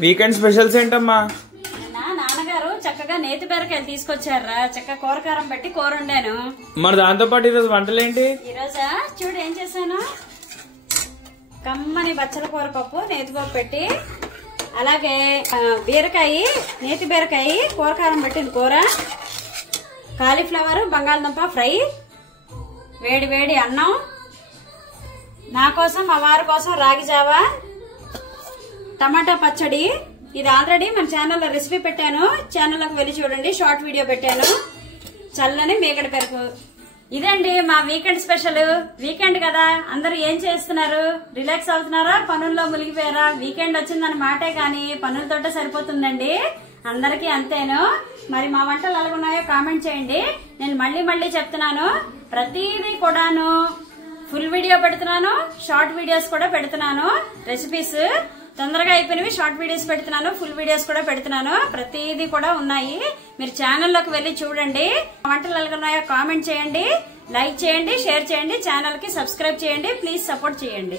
Weekend specials ఏంటమ్మా? నాన్నగారు చక్కగా నేతి బీరకాయలు తీసుకొచ్చారా, చక్కగా కూరకారం పెట్టి కూర వండాను. మరి దాంతో పాటు ఈరోజు వంటలేంటి? ఈరోజా చూడు ఏం చేశాను, కమ్మని బచ్చల కూర పప్పు నేతి పప్పు పెట్టి, అలాగే బీరకాయ నేతి బీరకాయ కూరకారం పెట్టిన కూర, కాలీఫ్లవర్ బంగాళదుంప ఫ్రై, వేడి వేడి అన్నం, నా కోసం మా వారి కోసం రాగి జావా, టమాటా పచ్చడి. ఇది ఆల్రెడీ మన ఛానల్లో రెసిపీ పెట్టాను, ఛానల్లోకి వెళ్ళి చూడండి, షార్ట్ వీడియో పెట్టాను. చల్లని మేగడ పెరుగు. ఇదండి మా వీకెండ్ స్పెషల్. వీకెండ్ కదా, అందరూ ఏం చేస్తున్నారు? రిలాక్స్ అవుతున్నారా, పనుల్లో మునిగిపోయారా? వీకెండ్ వచ్చిందని మాటే కానీ పనులతోటే సరిపోతుందండి, అందరికీ అంతేను. మరి మా వంటలు ఎలాగున్నాయో కామెంట్ చేయండి. నేను మళ్ళీ చెప్తున్నాను, ప్రతిదీ కూడాను ఫుల్ వీడియో పెడుతున్నాను, షార్ట్ వీడియోస్ కూడా పెడుతున్నాను. రెసిపీస్ తొందరగా అయిపోయినవి షార్ట్ వీడియోస్ పెడుతున్నాను, ఫుల్ వీడియోస్ కూడా పెడుతున్నాను. ప్రతిదీ కూడా ఉన్నాయి, మీరు ఛానల్లోకి వెళ్ళి చూడండి. వంటలు ఎలాగున్నాయో కామెంట్ చేయండి, లైక్ చేయండి, షేర్ చేయండి, ఛానల్ కి సబ్స్క్రైబ్ చేయండి. ప్లీజ్ సపోర్ట్ చేయండి.